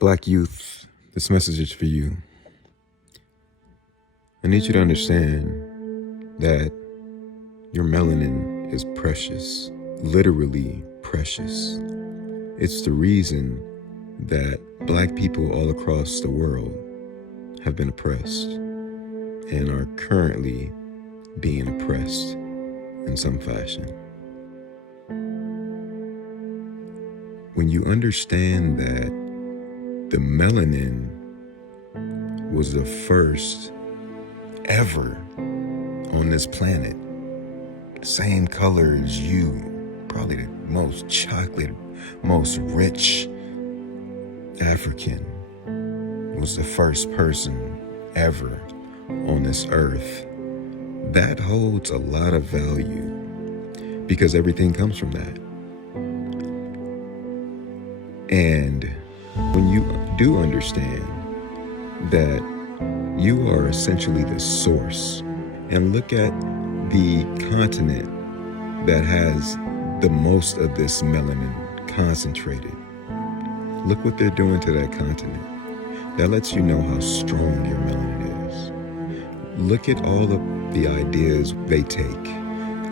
Black youth, this message is for you. I need you to understand that your melanin is precious, literally precious. It's the reason that Black people all across the world have been oppressed and are currently being oppressed in some fashion. When you understand that the melanin was the first ever on this planet, same color as you, probably the most chocolate, most rich African, was the first person ever on this earth. That holds a lot of value because everything comes from that. And when you do understand that you are essentially the source, and look at the continent that has the most of this melanin concentrated. Look what they're doing to that continent. That lets you know how strong your melanin is. Look at all of the ideas they take.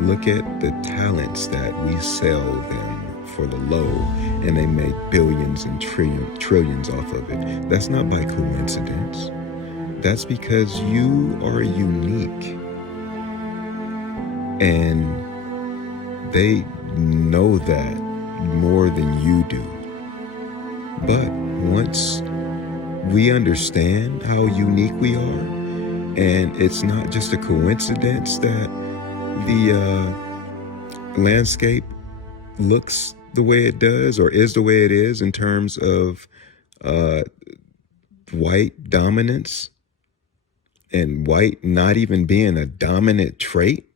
Look at the talents that we sell them for the low, and they make billions and trillions off of it. That's not by coincidence. That's because you are unique. And they know that more than you do. But once we understand how unique we are, and it's not just a coincidence that the landscape looks the way it does or is the way it is in terms of white dominance and white not even being a dominant trait,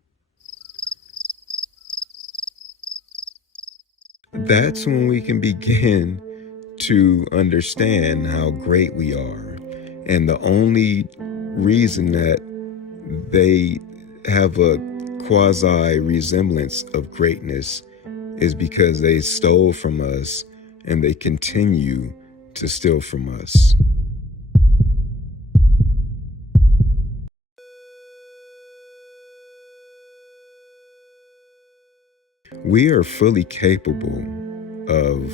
that's when we can begin to understand how great we are. And the only reason that they have a quasi resemblance of greatness is because they stole from us and they continue to steal from us. We are fully capable of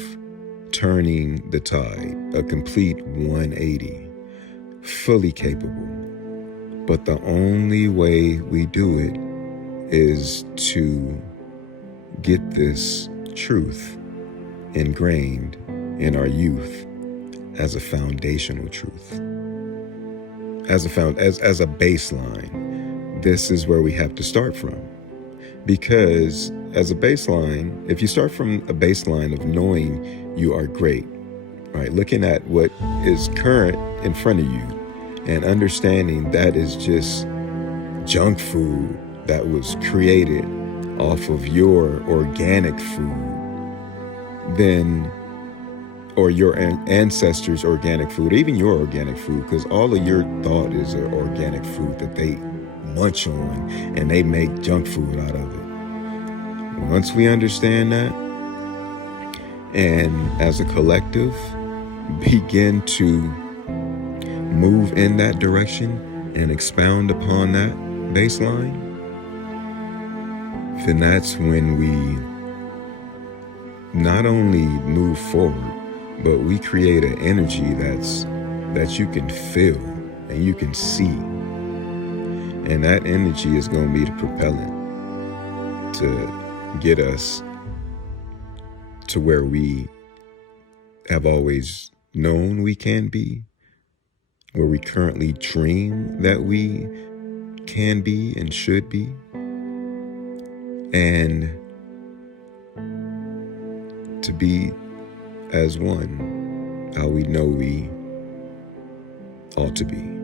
turning the tide, a complete 180, fully capable. But the only way we do it is to get this truth ingrained in our youth as a foundational truth, as a baseline. This is where we have to start from. Because as a baseline, if you start from a baseline of knowing you are great, right, looking at what is current in front of you and understanding that is just junk food that was created off of your organic food, then, or your ancestors' organic food, even your organic food, because all of your thought is an organic food that they munch on and they make junk food out of it. Once we understand that, and as a collective begin to move in that direction and expound upon that baseline, then that's when we not only move forward, but we create an energy that you can feel and you can see. And that energy is going to be the propellant to get us to where we have always known we can be, where we currently dream that we can be and should be, and to be as one, how we know we ought to be.